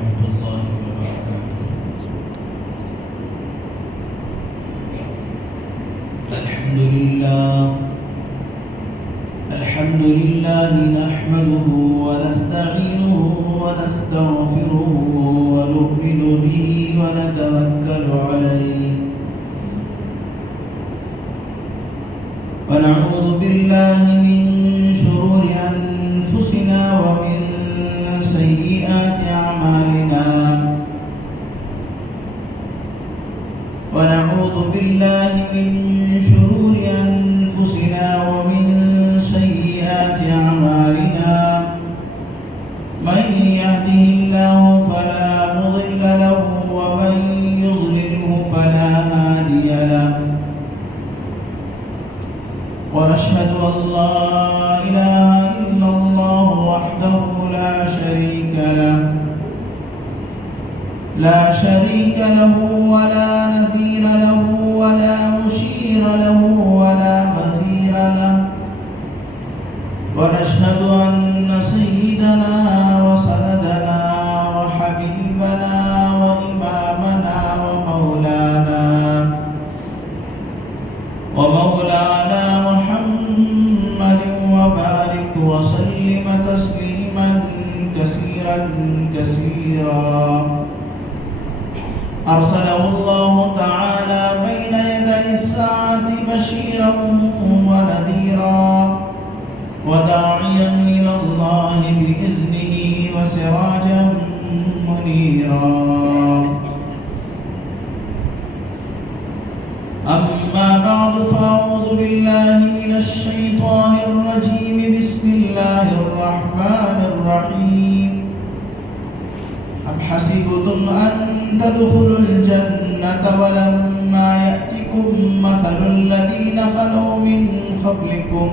ورحمة الله وبركاته. الحمد لله نحمده ونستعينه ونستغفره ونؤمن به ونتوكل عليه ونعوذ بالله من شرور أنفسنا ومن سيئات أعمالنا ونعوذ بالله من شرور أنفسنا ومن سيئات أعمالنا من يهده الله فلا مضل له ومن يضلله فلا هادي له ونشهد أن لا إله إلا الله وحده لا شريك له ولا نذير له ولا مشير له ولا وزير له ونشهد أن سيدنا وسندنا وحبيبنا وإمامنا ومولانا محمد وبارك وسلم تسليما كثيرا أرسله الله تعالى بين يدي الساعة بشيرا ونذيرا وداعيا إلى الله بإذنه وسراجا منيرا. أما بعد فأعوذ بالله من الشيطان الرجيم. بسم الله الرحمن الرحيم. أم حسبتم أن تدخلوا الجنة ولما يأتكم مثل الذين خلوا من قبلكم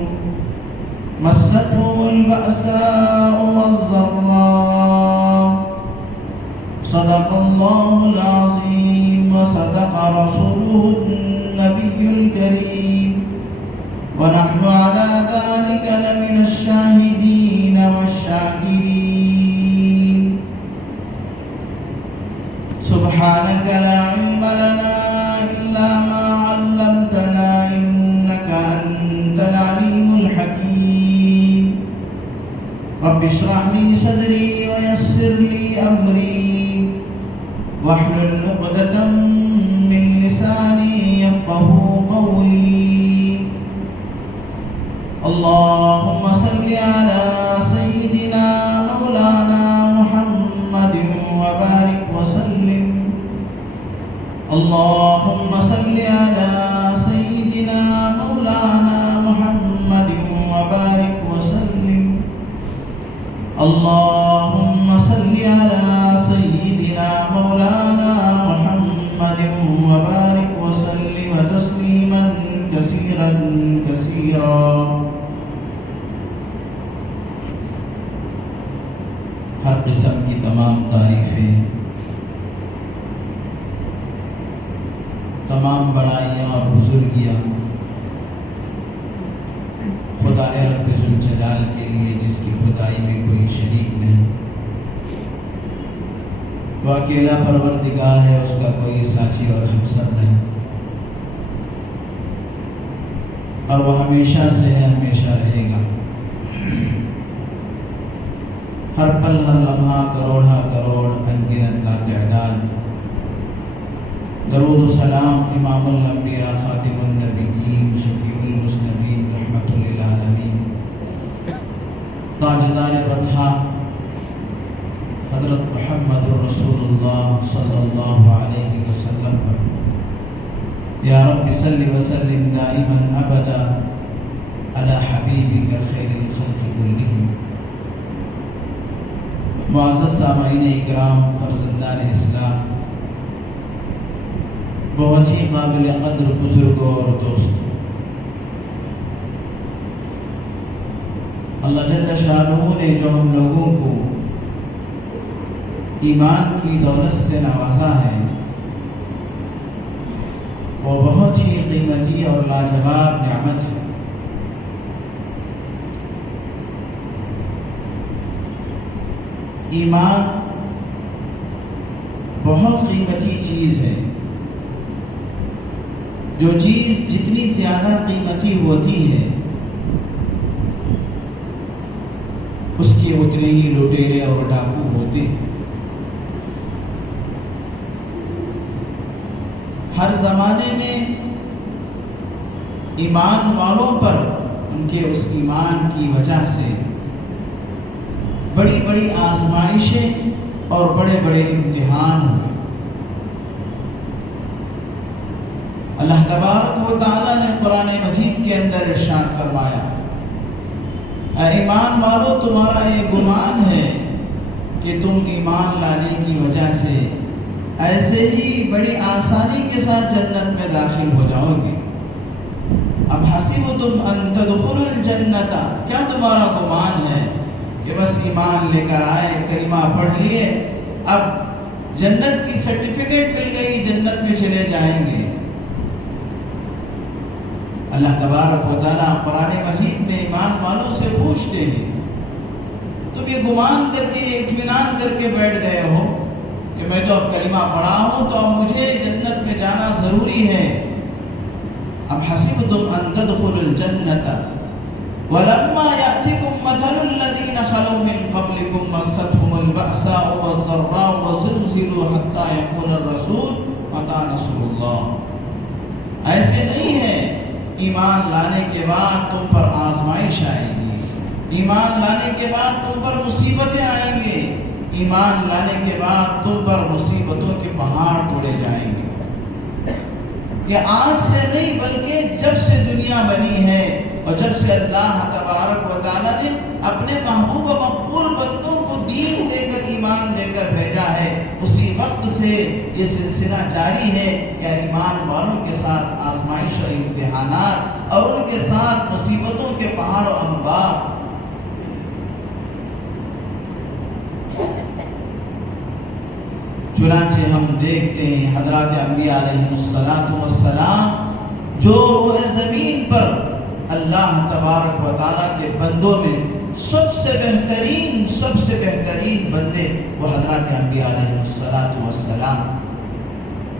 مستهم البأساء والضراء صدق الله العظيم وصدق رسوله النبي الكريم ونحن على ذلك لمن الشاهدين والشاكرين. سبحانك لا علم لنا إلا ما علمتنا إنك أنت العليم الحكيم. رب اشرح لي صدري ويسر لي أمري واحلل عقدة من لساني يفقهوا قولي. اللهم صل على سيدنا مولانا محمد وبارك وسلم. اللهم صل على سيدنا مولانا محمد وبارك وسلم. اللهم صل على سيدنا مولانا محمد وبارك وسلم تسليما كثيرا. ہر قسم کی تمام تعریفیں، تمام بڑائیاں اور بزرگیاں خدا رب ذوالجلال کے لیے جس کی خدائی میں کوئی شریک نہیں. وہ اکیلا پروردگار ہے، اس کا کوئی ساچی اور ہمسر نہیں، اور وہ ہمیشہ سے ہے، ہمیشہ رہے گا. ہر پل ہر لمحہ کروڑا کروڑ انگنت لا تعداد درود و سلام امام الانبیاء خاتم النبیین شفیع المذنبین رحمت للعالمین تاجدار بطحہ حضرت محمد رسول اللہ صلی اللہ علیہ وسلم پر. یا رب صل وسلم دائما ابدا علی حبیبک خیر الخلق کلہم. معزز سامعین اکرام، فرزندان اسلام، بہت ہی قابل قدر بزرگوں اور دوستوں، اللہ جل شانہ نے جو ہم لوگوں کو ایمان کی دولت سے نوازا ہے وہ بہت ہی قیمتی اور لاجواب نعمت ہے. ایمان بہت قیمتی چیز ہے. جو چیز جتنی زیادہ قیمتی ہوتی ہے اس کے اتنے ہی لٹیرے اور ڈاکو ہوتے ہیں. ہر زمانے میں ایمان والوں پر ان کے اس ایمان کی وجہ سے بڑی بڑی آزمائشیں اور بڑے بڑے امتحان ہوئے. اللہ تبارک و تعالیٰ نے قرآن مجید کے اندر ارشاد فرمایا اے ایمان والو تمہارا یہ گمان ہے کہ تم ایمان لانے کی وجہ سے ایسے ہی بڑی آسانی کے ساتھ جنت میں داخل ہو جاؤ گے. ام حسبتم ان تدخلوا الجنت، کیا تمہارا گمان ہے کہ بس ایمان لے کر آئے، کلمہ پڑھ لیے، اب جنت کی سرٹیفکیٹ مل گئی، جنت میں چلے جائیں گے؟ اللہ تبارک و تعالیٰ قرآن مجید میں ایمان والوں سے پوچھتے ہیں تم یہ گمان کر کے، یہ اطمینان کر کے بیٹھ گئے ہو کہ میں تو اب کلمہ پڑھا ہوں تو اب مجھے جنت میں جانا ضروری ہے. ام حسبتم ان تدخلوا الجنة ولما يأتكم مثل الذين خلوا من قبلكم مستهم البأساء والضراء وزلزلوا حتى يقول الرسول متى نصر الله. ایسے نہیں ہے، ایمان لانے کے بعد تم پر آزمائش آئے گی، ایمان لانے کے بعد تم پر مصیبتیں آئیں گے، ایمان لانے کے بعد تم پر مصیبتوں کے پہاڑ توڑے جائیں گے. یہ آج سے نہیں بلکہ جب سے دنیا بنی ہے اور جب سے اللہ تبارک و تعالیٰ نے اپنے محبوب و مقبول بندوں کو دین دے کر، ایمان دے کر بھیجا ہے، اسی وقت سے یہ سلسلہ جاری ہے کہ ایمان والوں کے ساتھ آزمائش و امتحانات اور ان کے ساتھ مصیبتوں کے پہاڑ و انبار. چنانچہ ہم دیکھتے ہیں حضرات انبیاء علیہ السلام جو روح زمین پر اللہ تبارک و تعالیٰ کے بندوں میں سب سے بہترین بندے وہ حضرات انبیاء علیہ السلام.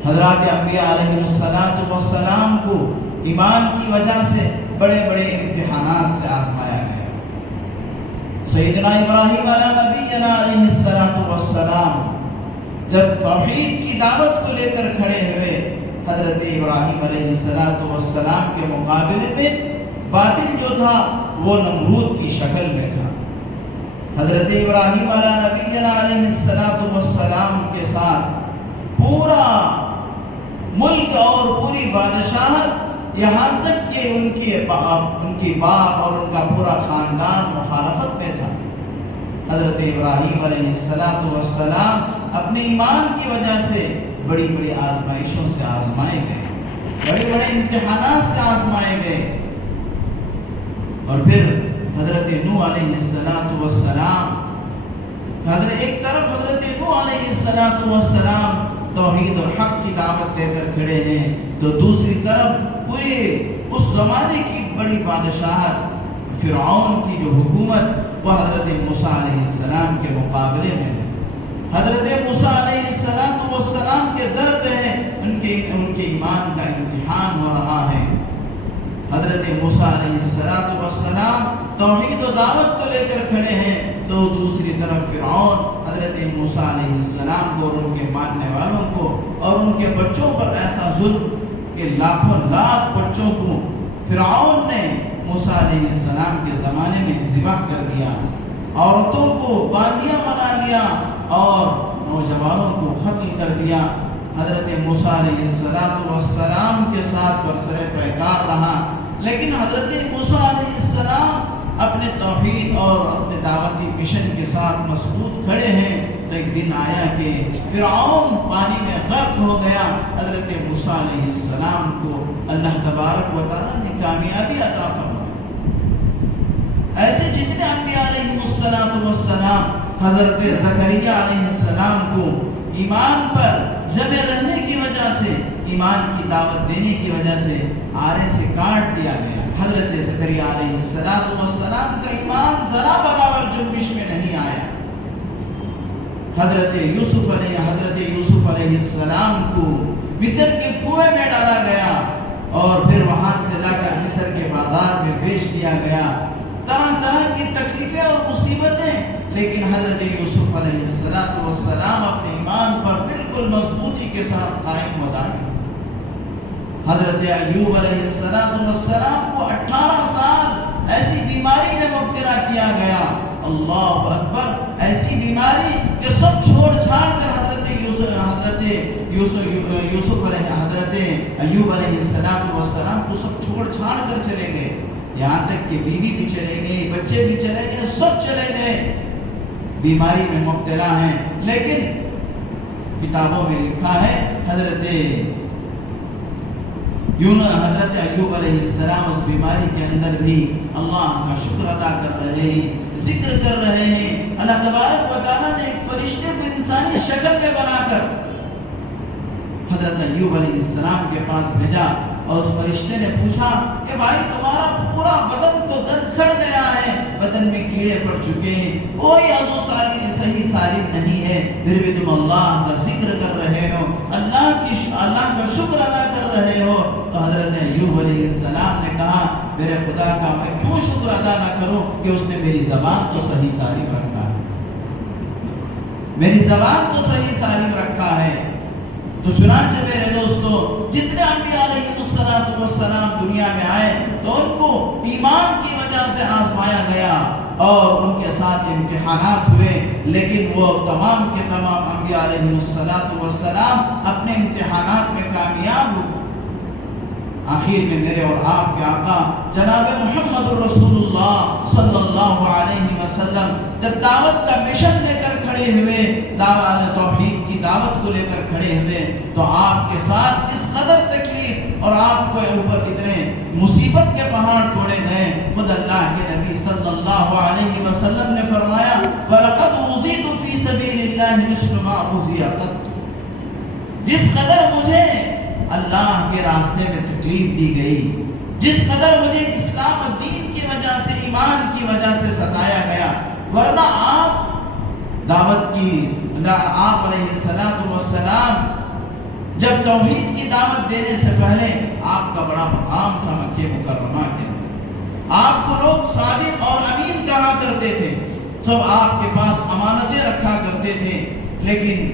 حضرات انبیاء علیہ السلام کو ایمان کی وجہ سے بڑے بڑے امتحانات سے آزمایا گیا. سیدنا ابراہیم علیہ السلام جب توحید کی دعوت کو لے کر کھڑے ہوئے، حضرت ابراہیم علیہ السلام کے مقابلے میں باطل جو تھا وہ نمرود کی شکل میں تھا. حضرت ابراہیم علیہ السلام کے ساتھ پورا ملک اور پوری بادشاہت، یہاں تک کہ ان کی باپ اور ان کا پورا خاندان مخالفت میں تھا. حضرت ابراہیم علیہ السلام اپنے ایمان کی وجہ سے بڑی بڑی آزمائشوں سے آزمائے گئے، بڑے بڑے امتحانات سے آزمائے گئے. اور پھر حضرت نوح علیہ السلام، ایک طرف حضرت نوح علیہ السلام توحید اور حق کی دعوت لے کر کھڑے ہیں، تو دوسری طرف پورے اس زمانے کی بڑی بادشاہت فرعون کی جو حکومت وہ حضرت موسیٰ علیہ السلام کے مقابلے میں ہے. حضرت موسیٰ علیہ السلام کے در پہ ہے، ان کے ایمان کا امتحان ہو رہا ہے. حضرت موسیٰ علیہ السلام توحید و دعوت کو لے کر کھڑے ہیں، تو دوسری طرف فرعون حضرت موسیٰ علیہ السلام کو اور ان کے ماننے والوں کو اور ان کے بچوں پر ایسا ظلم کہ لاکھوں لاکھ بچوں کو فرعون نے موسیٰ علیہ السلام کے زمانے میں ذبح کر دیا، عورتوں کو باندیاں بنا لیا اور نوجوانوں کو ختم کر دیا. حضرت موسیٰ علیہ السلام کے ساتھ برسر پیکار رہا، لیکن حضرت موسیٰ علیہ السلام اپنے توحید اور اپنے دعوتی مشن کے ساتھ مضبوط کھڑے ہیں. تو ایک دن آیا کہ فرعون پانی میں غرق ہو گیا. حضرت موسیٰ علیہ السلام کو اللہ تبارک و تعالیٰ نے کامیابی عطا فرمائی. ایسے جتنے انبیاء علیہ السلام، حضرت زکریا علیہ السلام کو ایمان پر جمے رہنے کی وجہ سے، ایمان کی دعوت دینے کی وجہ سے آرے سے کاٹ دیا گیا. حضرت زکریا علیہ السلام کا ایمان ذرا برابر جنبش میں نہیں آیا. حضرت یوسف علیہ السلام کو مصر کے کنویں میں ڈالا گیا اور پھر وہاں سے لا کر مصر کے بازار میں بیچ دیا گیا. طرح طرح کی تکلیفیں اور مصیبتیں، لیکن حضرت یوسف علیہ السلام اپنے ایمان پر بالکل مضبوطی کے ساتھ قائم و دائم. حضرت ایوب علیہ السلام کو 18 سال ایسی بیماری میں مبتلا کیا گیا. اللہ اکبر، ایسی بیماری کہ سب چھوڑ چھاڑ کر حضرت ایوب علیہ السلام کو سب چھوڑ چھاڑ کر چلے گئے. یہاں تک کہ بیوی بھی چلے گئے، بچے بھی چلے گئے، سب چلے گئے، بیماری میں مبتلا ہیں. لیکن کتابوں میں لکھا ہے حضرت ایوب علیہ السلام اس بیماری کے اندر بھی اللہ کا شکر ادا کر رہے ہیں، ذکر کر رہے ہیں. اللہ تبارک و تعالیٰ نے ایک فرشتے کو انسانی شکل میں بنا کر حضرت ایوب علیہ السلام کے پاس بھیجا اور اس فرشتے نے پوچھا کہ بھائی تمہارا پورا بدن تو سڑ گیا ہے، بدن میں کیڑے پڑ چکے ہیں، کوئی عضو صحیح سالم نہیں ہے، پھر بھی تم اللہ کا ذکر کر رہے ہو، اللہ کا شکر ادا کر رہے ہو. تو حضرت ایوب علیہ السلام نے کہا میرے خدا کا میں کیوں شکر ادا نہ کروں کہ اس نے میری زبان تو صحیح سالم رکھا ہے، میری زبان تو صحیح سالم رکھا ہے. تو چنانچہ میرے دوستو، جتنے انبیاء علیہ السلام دنیا میں آئے تو ان کو ایمان کی وجہ سے آزمایا گیا اور ان کے ساتھ امتحانات ہوئے، لیکن وہ تمام کے تمام انبیاء علیہ السلام اپنے امتحانات میں کامیاب ہوئے. آخر میں میرے اور آپ کے آقا جناب محمد الرسول اللہ صلی اللہ علیہ وسلم جب دعوت کا مشن لے کر کھڑے ہوئے، توحید کی دعوت کو لے کر کھڑے ہوئے، تو آپ کے ساتھ اس قدر تکلیف اور آپ کے اوپر اتنے مصیبت کے پہاڑ توڑے گئے. خود اللہ کے نبی صلی اللہ علیہ وسلم نے فرمایا وَلَقَدْ أُوذِيتُ فِي سَبِيلِ اللَّهِ مِثْلُ مَا أُوذِيَ قَطْ. جس قدر مجھے اللہ کے راستے میں تکلیف دی گئی، جس قدر مجھے اسلام و دین کی وجہ سے، ایمان کی وجہ سے ستایا گیا، ورنہ آپ دعوت کی آپ علیہ السلام جب توحید کی دعوت دینے سے پہلے آپ کا بڑا مقام تھا مکہ مکرمہ کے اندر. آپ کو لوگ صادق اور امین کہا کرتے تھے، سب آپ کے پاس امانتیں رکھا کرتے تھے. لیکن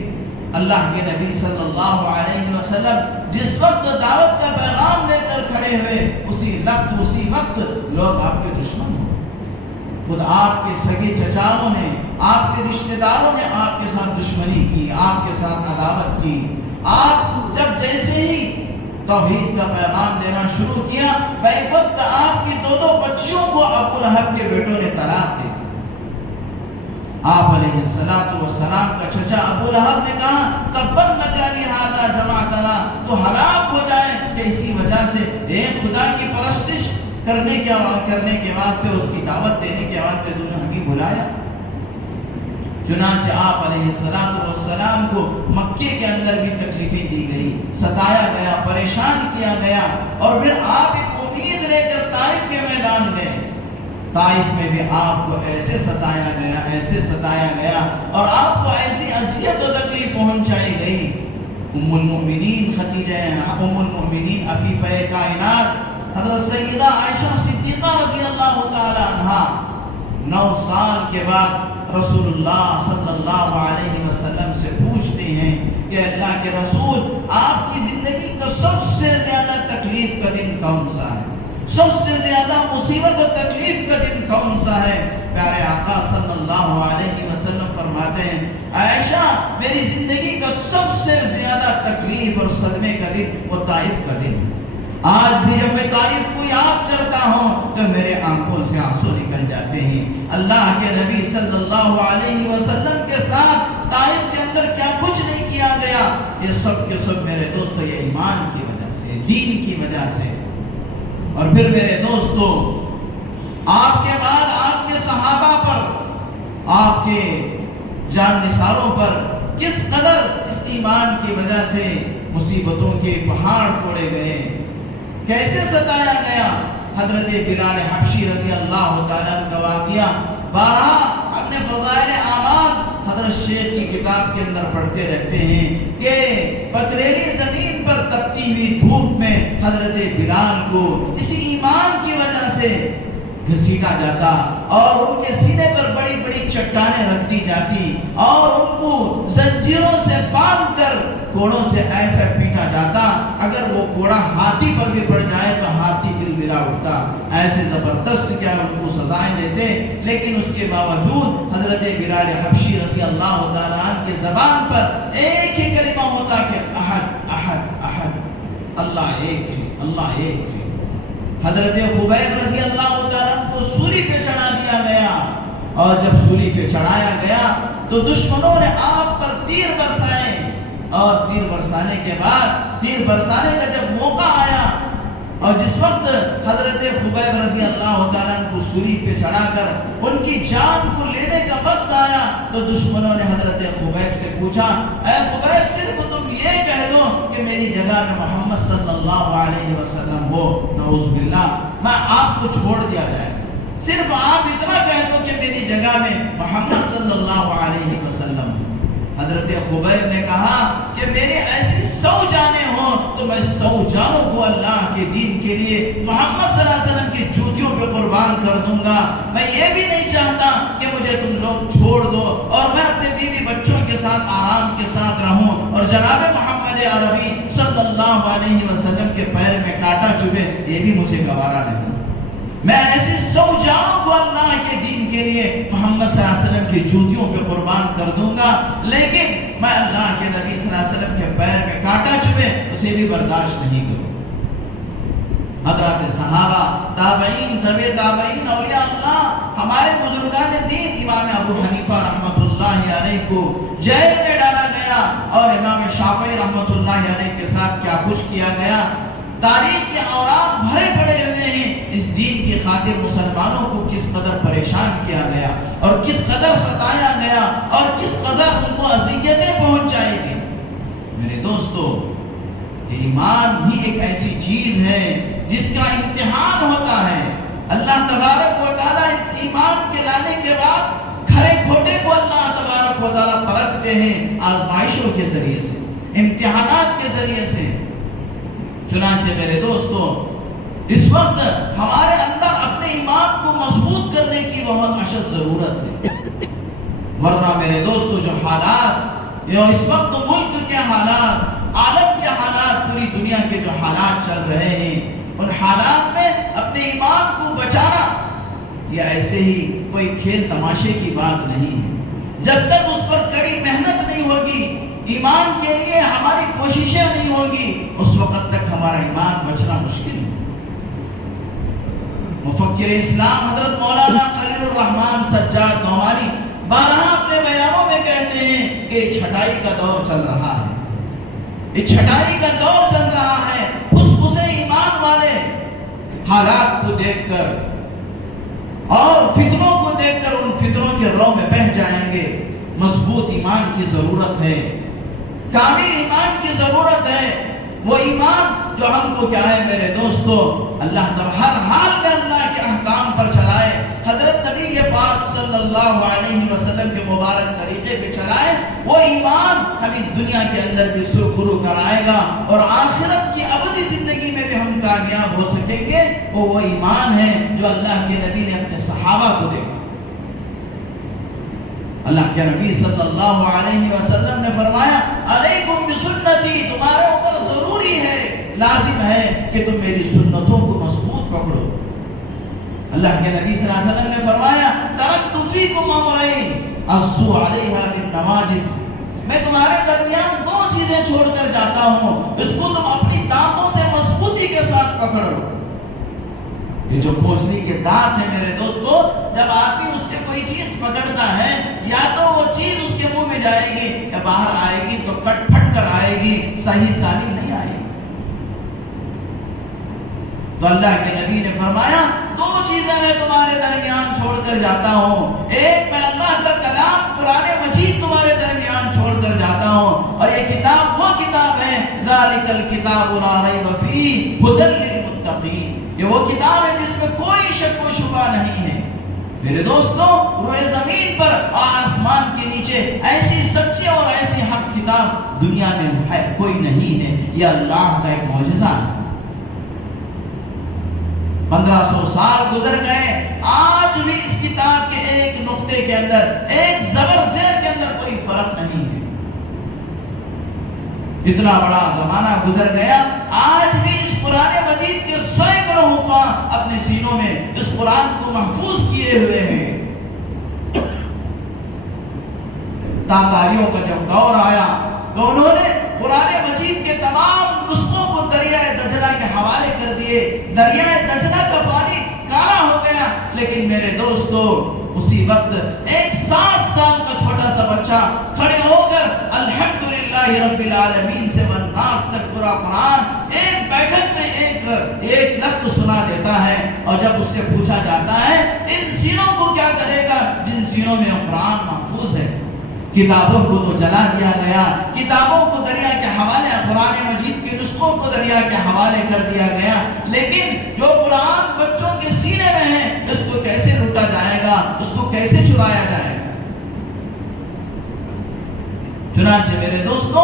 اللہ کے نبی صلی اللہ علیہ وسلم جس وقت دعوت کا پیغام لے کر کھڑے ہوئے، اسی وقت لوگ آپ کے دشمن ہو. خود آپ کے سگے چچاؤں نے، آپ کے رشتہ داروں نے آپ کے ساتھ دشمنی کی، آپ کے ساتھ عداوت کی. آپ جب جیسے ہی توحید کا پیغام دینا شروع کیا، بیک وقت آپ کی دو بچیوں کو ابو لہب کے بیٹوں نے طلاق دی. آپ علیہ السلام کا چچا ابو لہب نے کہا تبت لک لہذا جمعتنا، تو ہلاک ہو جائے کہ اسی وجہ سے ایک خدا کی پرستش کرنے کے واسطے، اس کی دعوت دینے کے واسطے تم نے ہمیں بلایا. چنانچہ آپ علیہ السلام کو مکے کے اندر بھی تکلیفیں دی گئی، ستایا گیا، پریشان کیا گیا. اور پھر آپ ایک امید لے کر طائف کے میدان گئے. طائف میں بھی آپ کو ایسے ستایا گیا اور آپ کو ایسی اذیت و تکلیف پہنچائی گئی. ام المؤمنین خدیجہ، ام المؤمنین عفیفہ کائنات حضرت سیدہ عائشہ صدیقہ رضی اللہ تعالی عنہا 9 سال کے بعد رسول اللہ صلی اللہ علیہ وسلم سے پوچھتے ہیں کہ اللہ کے رسول، آپ کی زندگی کا سب سے زیادہ تکلیف کا دن کون سا ہے، سب سے زیادہ مصیبت و تکلیف کا دن کون سا ہے؟ پیارے آقا صلی اللہ علیہ وسلم فرماتے ہیں عائشہ، میری زندگی کا سب سے زیادہ تکلیف اور صدمے کا دن وہ طائف کا دن. آج بھی جب میں طائف کو یاد کرتا ہوں تو میرے آنکھوں سے آنسو نکل جاتے ہیں. اللہ کے نبی صلی اللہ علیہ وسلم کے ساتھ طائف کے اندر کیا کچھ نہیں کیا گیا، یہ سب کے سب میرے دوستو یہ ایمان کی وجہ سے، دین کی وجہ سے. اور پھر میرے دوستو، آپ کے بعد آپ کے صحابہ پر، آپ کے جان نثاروں پر کس قدر اس ایمان کی وجہ سے مصیبتوں کے پہاڑ توڑے گئے، کیسے ستایا گیا. حضرت بلال حبشی رضی اللہ تعالیٰ عنہ کا واقعہ بارہا اپنے فضائل اعمال حضرت شیخ کی کتاب کے اندر پڑھتے رہتے ہیں کہ پتریلی زمین پر تپتی ہوئی دھوپ میں حضرت بلال کو اسی ایمان کی وجہ سے گھسیٹا جاتا اور ان کے سینے پر بڑی بڑی چٹانیں رکھ دی جاتی اور ان کو زنجیروں سے باندھ کر کوڑوں سے ایسا پیٹا جاتا اگر وہ کوڑا ہاتھی پر بھی پڑ جائے تو ہاتھی دل بلا اٹھتا. ایسے زبردست کیا ان کو سزائیں دیتے، لیکن اس کے باوجود حضرت بلال حبشی رضی اللہ تعالیٰ عنہ کے زبان پر ایک ہی کلمہ ہوتا کہ احد احد احد، اللہ ایک ہے، اللہ ایک ہے. حضرت خبیب رضی اللہ تعالیٰ عنہ کو سولی پہ چڑھا دیا گیا اور جب سولی پہ چڑھایا گیا تو دشمنوں نے آپ پر تیر برسائے اور تیر برسانے کے بعد تیر برسانے کا جب موقع آیا اور جس وقت حضرت خبیب رضی اللہ تعالیٰ عنہ کو سولی پہ چڑھا کر ان کی جان کو لینے کا وقت آیا تو دشمنوں نے حضرت خبیب سے پوچھا، اے خبیب صرف تم یہ کہہ دو کہ میری جگہ میں محمد صلی اللہ علیہ وسلم ہو، نعوذ باللہ، میں آپ کو چھوڑ دیا جائے. صرف آپ اتنا کہہ دو کہ میری جگہ میں محمد صلی اللہ علیہ وسلم ہو. حضرت خبیب نے کہا کہ میری ایسی 100 جانیں ہوں تو میں 100 جانوں کو اللہ کے دین کے لیے محمد صلی اللہ علیہ وسلم کی جوتیوں پہ قربان کر دوں گا. میں یہ بھی نہیں چاہتا کہ مجھے تم لوگ چھوڑ دو اور میں اپنے بیوی بچوں کے ساتھ آرام کے ساتھ رہوں اور جناب محمد عربی صلی اللہ علیہ وسلم کے پیر میں کانٹا چبھے، یہ بھی مجھے گوارا نہیں. میں ایسی 100 جانوں کو اللہ کے دین کے لیے محمد صلی اللہ علیہ وسلم کی جوتیوں پہ قربان کر دوں گا، لیکن میں اللہ کے نبی صلی اللہ علیہ وسلم کے پیر میں کانٹا چبھے اسے بھی برداشت نہیں کروں. حضرات صحابہ، تابعین، تبع تابعین، اولیاء اللہ، ہمارے بزرگان دین، امام ابو حنیفہ رحمۃ اللہ علیہ کو جیل میں ڈالا گیا اور امام شافعی رحمۃ اللہ علیہ کے ساتھ کیا کچھ کیا گیا. تاریخ کے اوراق بھرے پڑے ہوئے ہیں اس دین کی خاطر مسلمانوں کو کس قدر پریشان کیا گیا اور کس قدر ستایا گیا اور کس قدر ان کو اذیتیں پہنچائی گئی. میرے دوستو، ایمان بھی ایک ایسی چیز ہے جس کا امتحان ہوتا ہے. اللہ تبارک و تعالیٰ اس ایمان کے لانے کے بعد کھرے کھوٹے کو اللہ تبارک و تعالیٰ پرکھتے ہیں آزمائشوں کے ذریعے سے، امتحانات کے ذریعے سے. چنانچہ میرے دوستو، اس وقت ہمارے اندر اپنے ایمان کو مضبوط کرنے کی بہت اشد ضرورت ہے. ورنہ میرے دوستو، جو حالات اس وقت ملک کے حالات، عالم کے حالات، پوری دنیا کے جو حالات چل رہے ہیں، ان حالات میں اپنے ایمان کو بچانا یہ ایسے ہی کوئی کھیل تماشے کی بات نہیں ہے. جب تک اس پر کڑی محنت نہیں ہوگی، ایمان کے لیے ہماری کوششیں نہیں ہوگی، اس وقت تک ہمارا ایمان بچنا مشکل ہے. مفکر اسلام حضرت مولانا خلیل الرحمن سجاد نعمانی بارہا اپنے بیانوں میں کہتے ہیں کہ چھٹائی کا دور چل رہا ہے. یہ چھٹائی کا دور چل رہا ہے. پھسپھسے ایمان والے حالات کو دیکھ کر اور فتنوں کو دیکھ کر ان فتنوں کے رو میں بہہ جائیں گے. مضبوط ایمان کی ضرورت ہے، کامل ایمان کی ضرورت ہے. وہ ایمان جو ہم کو کیا ہے میرے دوستو، اللہ تعالی ہر حال میں اللہ کے احکام پر چلائے، حضرت نبی پاک صلی اللہ علیہ وسلم کے مبارک طریقے پہ چلائے. وہ ایمان ہمیں دنیا کے اندر بھی سرخرو کرائے گا اور آخرت کی ابدی زندگی میں بھی ہم کامیاب ہو سکیں گے. وہ ایمان ہے جو اللہ کے نبی نے اپنے صحابہ کو دیا. اللہ کے نبی صلی اللہ علیہ وسلم نے فرمایا، علیکم بسنتی، تمہارے اوپر ضروری ہے، لازم ہے کہ تم میری سنتوں کو مضبوط پکڑو. اللہ کے نبی صلی اللہ علیہ وسلم نے فرمایا، ترکت فیکم امرین عضوا علیہا بالنواجذ، میں تمہارے درمیان 2 چیزیں چھوڑ کر جاتا ہوں، اس کو تم اپنی دانتوں سے مضبوطی کے ساتھ پکڑ لو. یہ جو کھوجنی کے دانت ہیں میرے دوستو، جب آدمی اس سے کوئی چیز پکڑتا ہے، یا تو وہ چیز اس کے منہ میں جائے گی یا باہر آئے گی تو کٹ پھٹ کر آئے گی، صحیح سالم نہیں آئے گی. تو اللہ کے نبی نے فرمایا، 2 چیزیں میں تمہارے درمیان چھوڑ کر جاتا ہوں. ایک، میں اللہ کا کلام قرآن مجید تمہارے درمیان چھوڑ کر جاتا ہوں، اور یہ کتاب وہ کتاب ہے، ذالک الکتاب لا ریب فیہ ھدی للمتقین، یہ وہ کتاب ہے جس میں کوئی شک و شبہ نہیں ہے. میرے دوستوں، روئے زمین پر اور آسمان کے نیچے ایسی دنیا میں کوئی نہیں ہے، یہ اللہ کا ایک معجزہ ہے۔ 1500 سال گزر گئے، آج بھی اس کتاب کے ایک نقطے کے اندر، ایک زبر زیر کے اندر کوئی فرق نہیں ہے۔ اتنا بڑا زمانہ گزر گیا، آج بھی اس قرآن مجید کے سینکڑوں حفاظ اپنے سینوں میں اس قرآن کو محفوظ کیے ہوئے ہیں۔ تاتاریوں کا جب دور آیا تو انہوں نے قرآن مجید کے تمام نسخوں کو دریائے دجلہ کے حوالے کر دیے، دریائے دجلہ کا پانی کالا ہو گیا۔ لیکن میرے دوستو، اسی وقت ایک 7 سال کا چھوٹا سا بچہ کھڑے ہو کر الحمدللہ رب العالمین سے والناس تک پورا قرآن ایک بیٹھک میں ایک لفظ سنا دیتا ہے، اور جب اس سے پوچھا جاتا ہے ان سینوں کو کیا کرے گا جن سینوں میں قرآن محفوظ ہے؟ کتابوں کو تو جلا دیا گیا، کتابوں کو دریا کے حوالے، قرآن مجید کے نسخوں کو دریا کے حوالے کر دیا گیا، لیکن جو قرآن بچوں کے سینے میں ہے اس کو کیسے لوٹا جائے گا، اس کو کیسے چرایا جائے گا؟ چنانچہ میرے دوستو،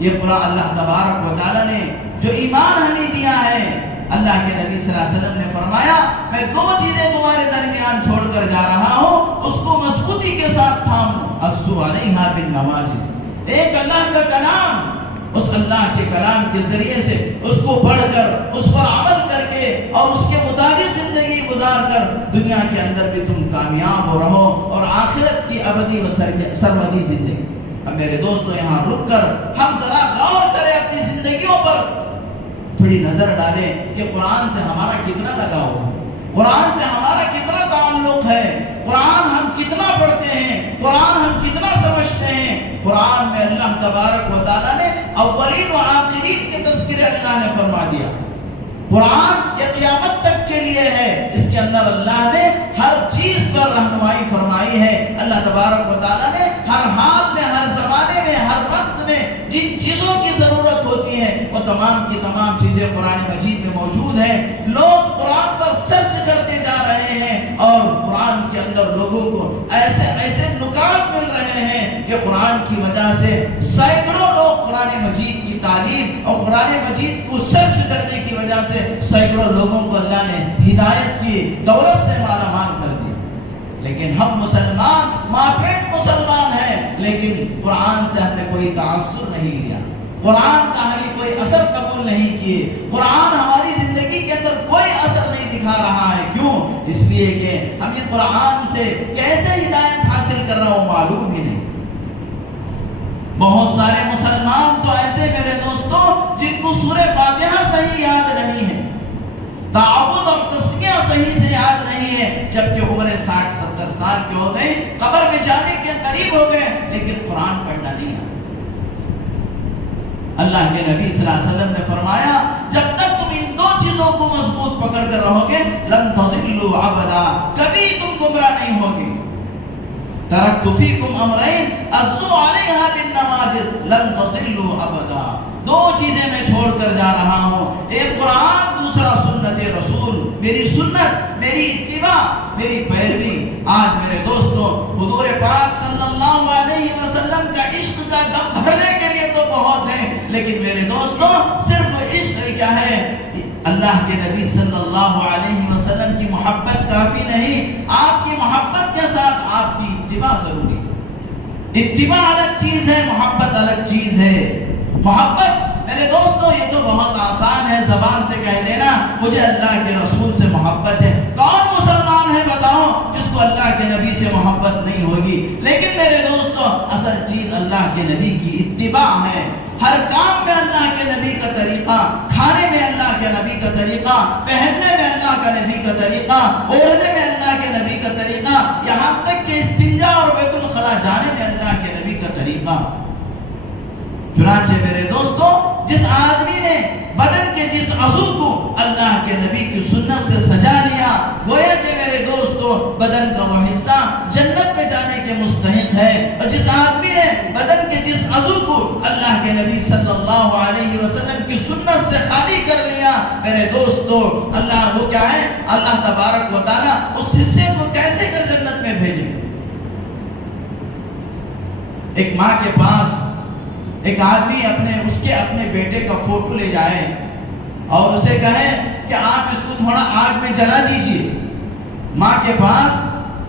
یہ قرآن اللہ تبارک و تعالیٰ نے جو ایمان ہمیں دیا ہے، اللہ کے نبی صلی اللہ علیہ وسلم نے فرمایا میں 2 چیزیں تمہارے درمیان چھوڑ کر جا رہا ہوں، اس کو مضبوطی کے ساتھ تھام لو۔ عَضُّوا عَلَيْهَا بِالنَّوَاجِذِ، ایک اللہ کا کلام، اس اللہ کے کلام کے ذریعے سے اس کو پڑھ کر، اس پر عمل کر کے اور اس کے مطابق زندگی گزار کر دنیا کے اندر بھی تم کامیاب ہو رہو اور آخرت کی ابدی و سرمدی زندگی۔ اب میرے دوستو، یہاں رک کر ہم ذرا غور کریں اپنی زندگیوں پر، تھوڑی نظر ڈالیں کہ قرآن سے ہمارا کتنا لگاؤ ہے، قرآن سے ہمارا کتنا تعلق ہے، قرآن ہم کتنا پڑھتے ہیں، قرآن ہم کتنا سمجھتے ہیں۔ قرآن میں اللہ تبارک و تعالیٰ نے اولین و آخرین کے تذکرے اللہ نے فرما دیا۔ قرآن یہ قیامت تک کے لیے ہے، اس کے اندر اللہ نے ہر چیز پر رہنمائی فرمائی ہے۔ اللہ تبارک و تعالیٰ نے ہر حال میں، ہر زمانے میں، ہر وقت میں جن چیزوں کی ضرورت ہوتی ہے وہ تمام کی تمام چیزیں قرآن مجید میں موجود ہیں۔ لوگ قرآن پر سرچ کرتے جا رہے ہیں اور قرآن کے اندر لوگوں کو ایسے نکات مل رہے ہیں کہ قرآن کی وجہ سے سینکڑوں لوگ قرآن مجید کی تعلیم اور قرآن مجید کو سرچ کرنے کی وجہ سے سینکڑوں لوگوں کو اللہ نے ہدایت کی دولت سے مالا مال کر دیا۔ لیکن ہم مسلمان ماں پیٹ مسلمان ہیں، لیکن قرآن سے ہم نے کوئی تاثر نہیں لیا، قرآن کا ہمیں کوئی اثر قبول نہیں کیے، قرآن ہماری زندگی کے اندر کوئی اثر نہیں دکھا رہا ہے۔ کیوں؟ اس لیے کہ ہمیں قرآن سے کیسے ہدایت حاصل کرنا وہ معلوم ہی نہیں۔ بہت سارے مسلمان تو ایسے میرے دوستوں جن کو سورہ فاتحہ صحیح یاد نہیں ہے، تعوذ اور تسمیہ صحیح سے یاد نہیں ہے، جبکہ عمر 60-70 سال کے ہو گئے، قبر میں جانے کے قریب ہو گئے، لیکن قرآن پڑھنا نہیں آتا۔ اللہ کے نبی صلی اللہ علیہ وسلم نے فرمایا جب تک تم ان 2 چیزوں کو مضبوط پکڑ کر رہو گے لن تضلوا ابدا، کبھی تم گمراہ نہیں ہوگے۔ ترکت فیکم امرین عضوا علیہا بالنواجذ لن تضلوا ابدا، 2 چیزیں میں چھوڑ کر جا رہا ہوں، ایک قرآن، دوسرا سنت رسول، میری سنت، میری اتباع، میری پیروی۔ آج میرے دوستوں حضور پاک صلی اللہ علیہ وسلم کا عشق کا دم بھرنے کے لیے تو بہت ہے، لیکن میرے دوستوں صرف عشق کیا ہے؟ اللہ کے نبی صلی اللہ علیہ وسلم کی محبت کافی نہیں، آپ کی محبت کے ساتھ آپ کی اتباع ضروری ہے۔ اتباع الگ چیز ہے، محبت الگ چیز ہے۔ محبت میرے دوستوں یہ تو بہت آسان ہے زبان سے کہہ دینا مجھے اللہ کے رسول سے محبت ہے۔ کون مسلمان ہے بتاؤ جس کو اللہ کے نبی سے محبت نہیں ہوگی؟ لیکن میرے دوستوں اصل چیز اللہ کے نبی کی اتباع ہے۔ ہر کام میں اللہ کے نبی کا طریقہ، کھانے میں اللہ کے نبی کا طریقہ، پہننے میں اللہ کا نبی کا طریقہ، اوڑھنے میں اللہ کے نبی کا طریقہ، یہاں تک کہ استنجا اور بیت الخلا جانے میں اللہ کے نبی کا طریقہ۔ چنانچہ میرے دوستو جس آدمی نے بدن کے جس عضو کو اللہ کے نبی کی سنت سے سجا لیا، گویا کہ میرے دوستو بدن کا وہ حصہ جنت میں جانے کے مستحق ہے، اور جس آدمی نے بدن کے جس عضو کو اللہ کے نبی صلی اللہ علیہ وسلم کی سنت سے خالی کر لیا، میرے دوستو اللہ وہ کیا ہے؟ اللہ تبارک و تعالیٰ اس حصے کو کیسے کر جنت میں بھیجے؟ ایک ماں کے پاس ایک آدمی اپنے بیٹے کا فوٹو لے جائے اور اسے کہے کہ آپ اس کو تھوڑا آگ میں جلا دیجئے، ماں کے پاس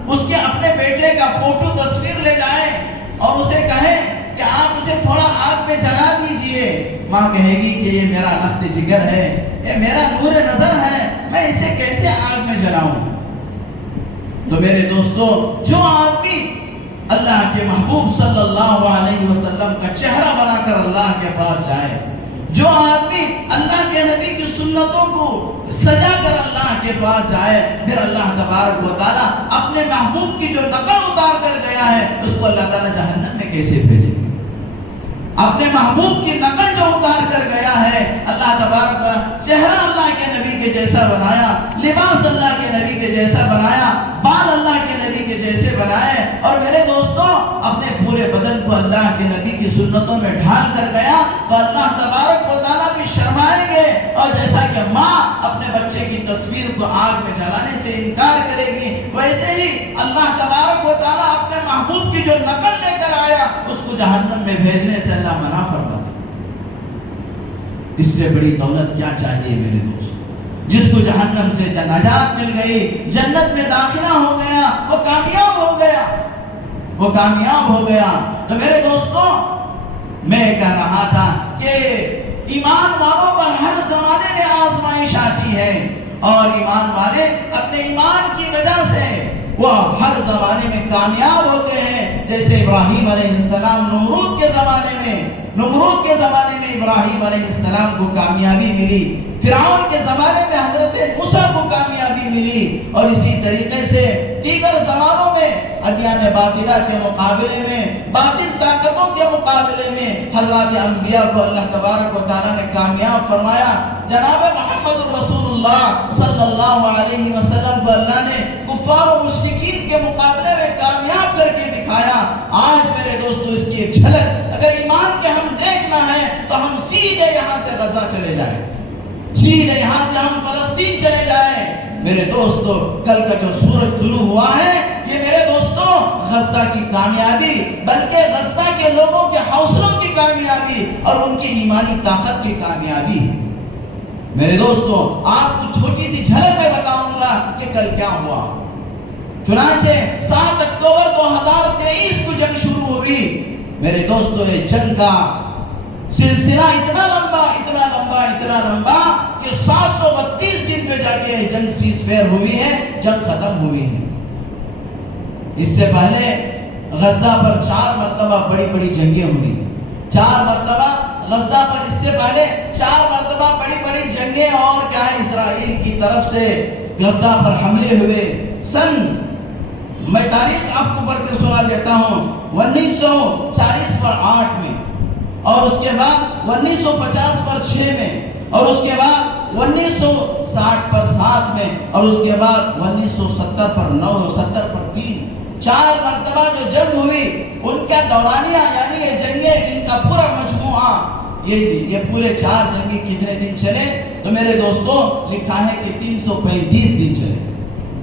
اس کے اپنے بیٹے کا فوٹو تصویر لے جائے اور اسے کہے کہ آپ اسے تھوڑا آگ میں جلا دیجئے، ماں کہے گی کہ یہ میرا لخت جگر ہے، یہ میرا نور نظر ہے، میں اسے کیسے آگ میں جلاؤں؟ تو میرے دوستو، جو آدمی اللہ کے محبوب صلی اللہ علیہ وسلم کا چہرہ بنا کر اللہ کے پاس جائے، جو آدمی اللہ کے نبی کی سنتوں کو سجا کر اللہ کے پاس جائے، پھر اللہ تبارک و تعالیٰ اپنے محبوب کی جو نقل اتار کر گیا ہے اس کو اللہ تعالیٰ جہنم میں کیسے بھیجے گا؟ اپنے محبوب کی نقل جو اتار کر گیا ہے، اللہ تبارک و تعالیٰ چہرہ اللہ کے نبی کے جیسا بنایا، لباس اللہ کے نبی کے جیسا بنایا، بال اللہ کے نبی کے جیسے بنائے، اور میرے دوستوں اپنے پورے بدن کو اللہ کے نبی کی سنتوں میں ڈھال کر گیا، تو اللہ تبارک و تعالیٰ بھی شرمائیں گے، اور جیسا کہ ماں اپنے بچے کی تصویر کو آگ میں جلانے سے انکار کرے گی، ویسے ہی اللہ تبارک و تعالیٰ اپنے محبوب کی جو نقل لے کر آیا اس کو جہنم میں بھیجنے سے اللہ منع فرماتا۔ اس سے بڑی دولت کیا چاہیے میرے دوست؟ جس کو جہنم سے نجات مل گئی، جنت میں داخلہ ہو گیا، وہ کامیاب ہو گیا، وہ کامیاب ہو گیا۔ تو میرے دوستوں، میں کہہ رہا تھا کہ ایمان والوں پر ہر زمانے میں آزمائش آتی ہے، اور ایمان والے اپنے ایمان کی وجہ سے وہ ہر زمانے میں کامیاب ہوتے ہیں۔ جیسے ابراہیم علیہ السلام نمرود کے زمانے میں ابراہیم علیہ السلام کو کامیابی ملی، فرعون کے زمانے میں حضرت موسیٰ کو کامیابی ملی، اور اسی طریقے سے دیگر زمانوں میں ادیان باطلہ کے مقابلے میں، باطل طاقتوں کے مقابلے میں حضرات انبیاء کو اللہ تبارک و تعالیٰ نے کامیاب فرمایا۔ جناب محمد رسول اللہ صلی اللہ علیہ وسلم کو اللہ نے کفار و مشرکین کے مقابلے میں کامیاب کر کے دکھایا۔ آج میرے دوستو اس کی ایک جھلک اگر ایمان کے ہم دیکھنا ہے تو ہم سیدھے یہاں سے غزہ چلے جائیں، سیدھے یہاں سے ہم فلسطین چلے جائیں۔ میرے دوستو، کل کا جو سورج طلوع ہوا ہے، یہ میرے دوستو غزہ کی کامیابی، بلکہ غزہ کے لوگوں کے حوصلوں کی کامیابی اور ان کی ایمانی طاقت کی کامیابی ہے۔ میرے دوستو، آپ کو چھوٹی سی جھلک میں بتاؤں گا کہ کل کیا ہوا۔ چنانچہ 7 اکتوبر 2023 کو جنگ شروع ہوئی۔ میرے دوستو، یہ جنگ کا سلسلہ اتنا لمبا کہ 732 دن پہ جا کے جنگ سیز فائر ہوئی ہے، جنگ ختم ہوئی ہے۔ اس سے پہلے غزہ پر 4 مرتبہ بڑی جنگیں ہوئی، 4 مرتبہ غزہ پر، اس سے پہلے 4 مرتبہ بڑی جنگیں، اور کیا ہے، اسرائیل کی طرف سے غزہ پر حملے ہوئے۔ میں تاریخ آپ کو پڑھ کر سنا دیتا ہوں، 1940 پر 8 میں، اور اس کے بعد 1950 پر 6 میں، اور اس کے بعد 1960 پر 7 میں، اور اس کے بعد 1970 پر 9، 70 پر 3۔ 4 مرتبہ جو جنگ ہوئی ان کا دورانیہ، یعنی یہ جنگیں، ان کا پورا مجموعہ، یہ پورے 4 جنگیں کتنے دن چلے؟ تو میرے دوستوں لکھا ہے کہ 335 دن چلے،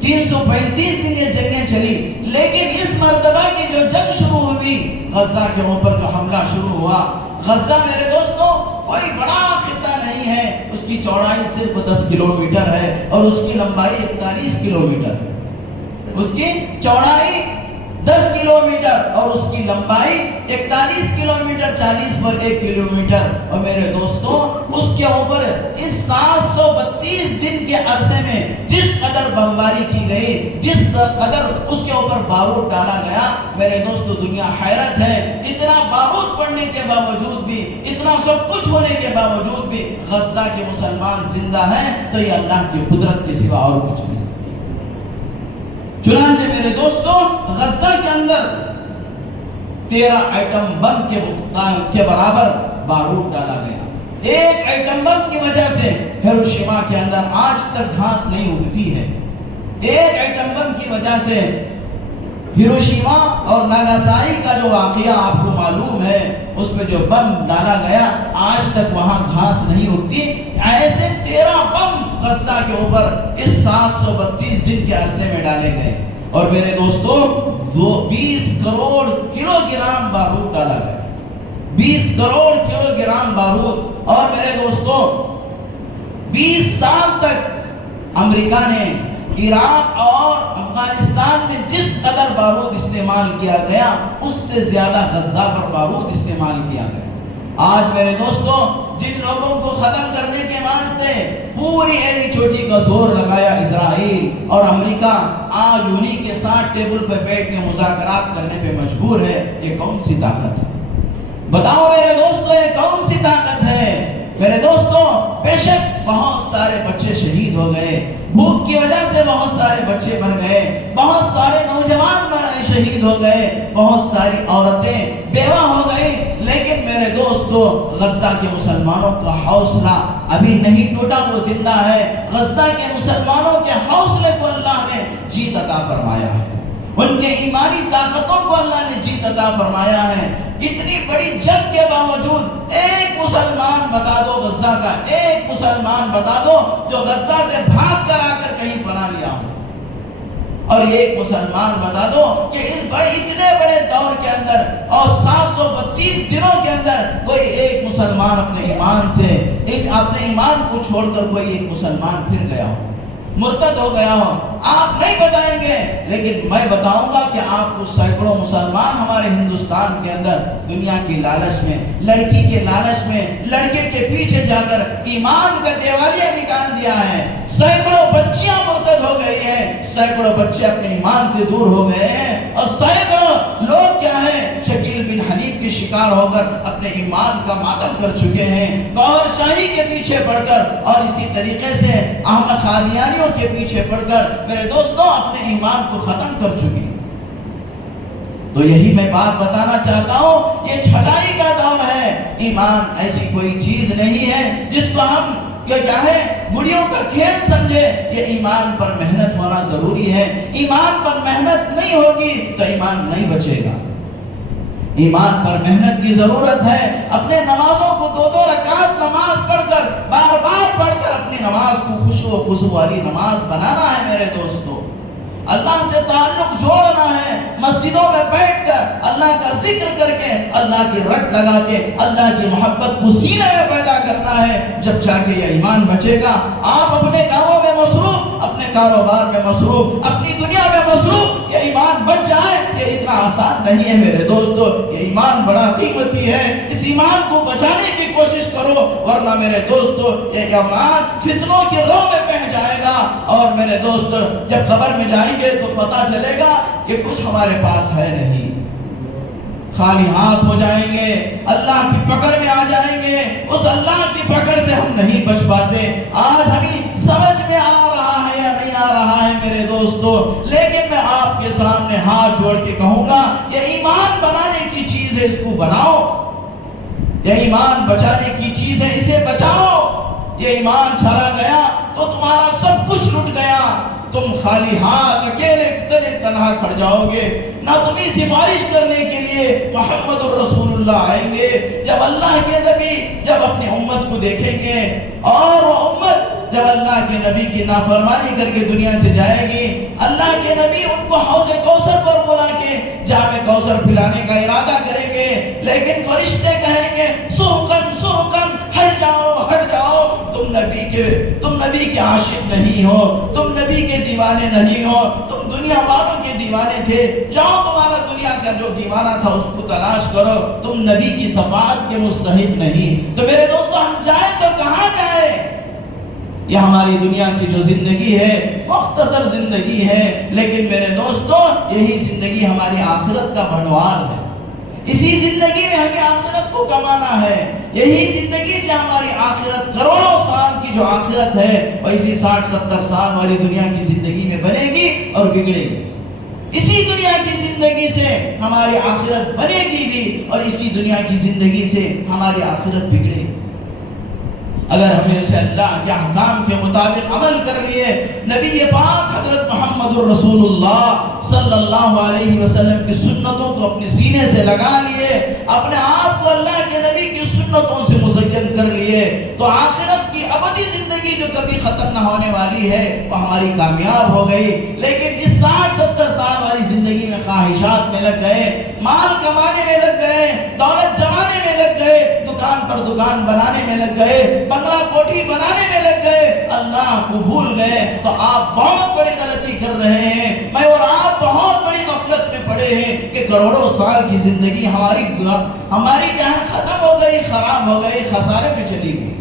335 دن یہ جنگیں چلی۔ لیکن اس مرتبہ کی جو جنگ شروع ہوئی، غزہ کے اوپر جو حملہ شروع ہوا، غزہ میرے دوستوں کوئی بڑا خطہ نہیں ہے، اس کی چوڑائی صرف 10 کلومیٹر ہے اور اس کی لمبائی 41 کلومیٹر ہے۔ اس کی چوڑائی 10 کلومیٹر اور اس کی لمبائی 41 کلومیٹر، 40 پر 1 کلومیٹر۔ اور میرے دوستوں، اس کے اوپر اس 732 دن کے عرصے میں جس قدر بمباری کی گئی، جس قدر اس کے اوپر بارود ڈالا گیا، میرے دوستوں دنیا حیرت ہے۔ اتنا بارود پڑنے کے باوجود بھی، اتنا سب کچھ ہونے کے باوجود بھی غزہ کے مسلمان زندہ ہیں، تو یہ اللہ کی قدرت کے سوا اور کچھ نہیں۔ چنانچہ میرے دوستوں، غزہ کے اندر 13 ایٹم بم کے برابر بارود ڈالا گیا۔ ایک ایٹم بم کی وجہ سے ہیروشیما کے اندر آج تک گھاس نہیں اگتی ہے۔ ایک ایٹم بم کی وجہ سے ہیروشیما اور ناگاساکی کا جو واقعہ آپ کو معلوم ہے، اس پہ جو بم ڈالا گیا، آج تک وہاں گھاس نہیں اگتی۔ ایسے 13 بم غزہ کے اوپر اس 732 دن کے عرصے میں ڈالے گئے، اور میرے دوستوں 20 کروڑ کلو گرام بارود ڈالا گیا، 20 کروڑ کلو گرام بارود، اور میرے دوستوں 20 سال تک امریکہ نے عراق اور افغانستان میں جس قدر بارود استعمال کیا گیا اس سے زیادہ غزہ پر بارود استعمال کیا گیا۔ آج میرے دوستوں جن لوگوں کو ختم کرنے کے واسطے پوری ایلی چوٹی کا زور لگایا اسرائیل اور امریکہ، آج انہی کے ساتھ ٹیبل پہ بیٹھ کے مذاکرات کرنے پہ مجبور ہے۔ یہ کون سی طاقت ہے؟ بتاؤ میرے دوستوں، یہ کون سی طاقت ہے؟ میرے دوستوں بے شک بہت سارے بچے شہید ہو گئے، بھوک کی وجہ سے بہت سارے بچے مر گئے، بہت سارے نوجوان شہید ہو گئے، بہت ساری عورتیں بیوہ ہو گئی، لیکن میرے دوستو غزہ کے مسلمانوں کا حوصلہ ابھی نہیں ٹوٹا، وہ زندہ ہے۔ غزہ کے مسلمانوں کے حوصلے کو اللہ نے جیت عطا فرمایا ہے، ان کے ایمانی طاقتوں کو اللہ نے جیت عطا فرمایا ہے۔ اتنی بڑی جنگ کے باوجود ایک مسلمان بتا دو غزہ کا، ایک مسلمان بتا دو جو غزہ سے بھاگ کر آ کر کہیں پناہ لیا ہو، اور ایک مسلمان بتا دو کہ اتنے بڑے دور کے اندر اور 732 دنوں کے اندر کوئی ایک مسلمان اپنے ایمان کو چھوڑ کر کوئی ایک مسلمان پھر گیا ہو، مرتد ہو گیا ہو۔ آپ نہیں بتائیں گے، لیکن میں بتاؤں گا کہ آپ کو سینکڑوں مسلمان ہمارے ہندوستان کے اندر دنیا کی لالچ میں، لڑکی کے لالچ میں، لڑکے کے پیچھے جا کر ایمان کا دیوالیہ نکال دیا ہے۔ سینکڑوں بچیاں مرتد ہو گئی ہیں، سینکڑوں بچے اپنے ایمان سے دور ہو گئے ہیں، اور سینکڑوں لوگ کیا ہیں شکیل بن حنیف کے شکار ہو کر اپنے ایمان کا ماتم کر چکے ہیں، گوہر شاہی کے پیچھے پڑ کر، اور اسی طریقے سے احمد قادیانیوں کے پیچھے پڑ کر میرے دوستوں اپنے ایمان کو ختم کر چکے ہیں۔ تو یہی میں بات بتانا چاہتا ہوں، یہ چھٹائی کا دور ہے۔ ایمان ایسی کوئی چیز نہیں ہے جس کو ہم کیا ہے گڑیوں کا کھیل سمجھے۔ یہ ایمان پر محنت ہونا ضروری ہے، ایمان پر محنت نہیں ہوگی تو ایمان نہیں بچے گا۔ ایمان پر محنت کی ضرورت ہے۔ اپنے نمازوں کو 2 رکعت نماز پڑھ کر، بار بار پڑھ کر اپنی نماز کو خوشبو والی نماز بنانا ہے میرے دوستو۔ اللہ سے تعلق جوڑنا ہے، مسجدوں میں بیٹھ کر اللہ کا ذکر کر کے، اللہ کی رٹ لگا کے اللہ کی محبت کو سینے میں پیدا کرنا ہے، جب جا کے یہ ایمان بچے گا۔ آپ اپنے کاموں میں مصروف، اپنے کاروبار میں مصروف، اپنی دنیا میں مصروف، یہ ایمان بچ جائے یہ اتنا آسان نہیں ہے میرے دوستو۔ یہ ایمان بڑا قیمتی ہے، اس ایمان کو بچانے کی کوشش کرو، ورنہ میرے دوستو یہ ایمان فتنوں کی رو میں بہہ جائے گا، اور میرے دوستو جب قبر میں جائیں گے تو پتا چلے گا کہ کچھ ہمارے پاس ہے نہیں، خالی ہاتھ ہو جائیں گے، اللہ کی پکڑ میں آ جائیں گے، اس اللہ کی پکڑ سے ہم نہیں بچ پاتے۔ آج ہمیں سمجھ میں آ رہا ہے یا نہیں آ رہا ہے میرے دوستو، لیکن میں آپ کے سامنے ہاتھ جوڑ کے کہوں گا یہ ایمان بنانے کی چیز ہے، اس کو بناؤ۔ یہ ایمان بچانے کی چیز ہے، اسے بچاؤ۔ یہ ایمان چلا گیا تو تمہارا سب کچھ لٹ گیا، تم خالی ہاتھ اکیلے تنہا کھڑ جاؤ گے، نہ تمہیں سفارش کرنے کے لیے محمد الرسول اللہ آئیں گے۔ جب اللہ کے نبی جب اپنی امت کو دیکھیں گے، اور وہ امت جب اللہ کے نبی کی نافرمانی کر کے دنیا سے جائے گی، اللہ کے نبی ان کو حوض کوثر پر بلا کے جام کوثر پلانے کا ارادہ کریں گے، لیکن فرشتے کہیں گے سحقن سحقن، ہٹ جاؤ ہٹ جاؤ، تم نبی کے عاشق نہیں ہو، تم نبی کے دیوانے نہیں ہو، تم دنیا والوں کے دیوانے تھے، جاؤ تمہارا دنیا کا جو دیوانہ تھا اس کو تلاش کرو، تم نبی کی شفاعت کے مستحق نہیں۔ تو میرے دوستو ہم جائیں تو کہاں جائیں؟ یہ ہماری دنیا کی جو زندگی ہے مختصر زندگی ہے، لیکن میرے دوستو یہی زندگی ہماری آخرت کا بھنڈوار ہے۔ اسی زندگی میں ہمیں آخرت کو کمانا ہے، یہی زندگی سے ہماری آخرت کروڑوں سال کی جو آخرت ہے وہ اسی 60-70 سال والی دنیا کی زندگی میں بنے گی اور بگڑے گی۔ اسی دنیا کی زندگی سے ہماری آخرت بنے گی بھی، اور اسی دنیا کی زندگی سے ہماری آخرت بگڑے گی۔ اگر ہمیں اسے اللہ کے احکام کے مطابق عمل کر لیے، نبی پاک حضرت محمد الرسول اللہ صلی اللہ علیہ وسلم کی سنتوں کو اپنے سینے سے لگا لیے، اپنے آپ کو اللہ کے نبی کی سنتوں سے مزین کر لیے، تو آخرت کی ابدی زندگی جو کبھی ختم نہ ہونے والی ہے وہ ہماری کامیاب ہو گئی۔ لیکن اس 60-70 سال والی زندگی میں خواہشات میں لگ گئے، مال کمانے میں لگ گئے، دولت جمانے میں لگ پر دکان بنانے میں لگ گئے، بنگلہ کوٹھی بنانے میں لگ گئے، اللہ کو بھول گئے، تو آپ بہت بڑی غلطی کر رہے ہیں۔ میں اور آپ بہت بڑی غفلت میں پڑے ہیں کہ کروڑوں سال کی زندگی ہماری جان ختم ہو گئی، خراب ہو گئی، خسارے پہ چلی گئی۔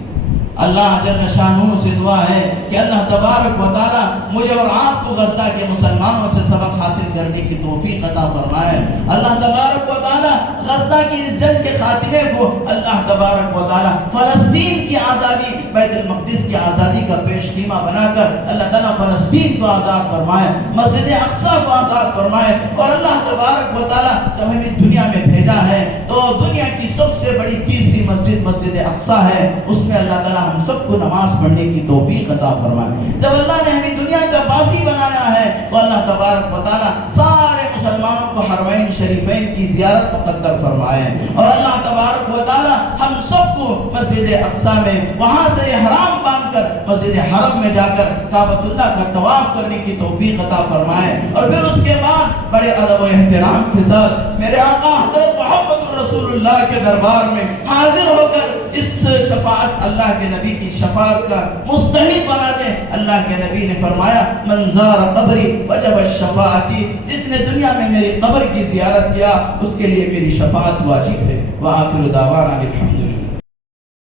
اللہ جل شانہ سے دعا ہے کہ اللہ تبارک و تعالی مجھے اور آپ کو غزہ کے مسلمانوں سے سبق حاصل کرنے کی توفیق عطا فرمائے۔ اللہ تبارک و تعالی غزہ کی اس جنگ کے خاتمے کو اللہ تبارک و تعالی فلسطین کی آزادی، بیت المقدس کی آزادی کا پیش خیمہ بنا کر اللہ تعالی فلسطین کو آزاد فرمائے، مسجد اقصی کو آزاد فرمائے۔ اور اللہ تبارک و تعالی جب ہمیں دنیا میں بھیجا ہے تو دنیا کی سب سے بڑی تیسری مسجد اقصی ہے، اس میں اللہ تعالی ہم سب کو نماز پڑھنے کی توفیق عطا فرمائے۔ جب اللہ نے ہمیں دنیا کا باسی بنایا ہے تو اللہ تبارک و تعالی سارے مسلمانوں کو حرمین شریفین کی زیارت مقدر فرمائے، اور اللہ تبارک و تعالی ہم سب کو مسجد اقصی میں وہاں سے احرام باندھ کر مسجد حرم میں جا کر کعبۃ اللہ کا طواف کرنے کی توفیق عطا فرمائے، اور پھر اس کے بعد بڑے ادب و احترام کے ساتھ میرے آقا حضرت محمد رسول اللہ کے دربار میں حاضر ہو کر اس شفاعت، اللہ کے نبی کی شفاعت کا مستحق بنا دیں۔ اللہ کے نبی نے فرمایا من زار قبری وجب الشفاعتی، جس نے دنیا میں میری قبر کی زیارت کیا اس کے لیے میری شفاعت واجب ہے۔ وآخر دعوانا الحمدللہ۔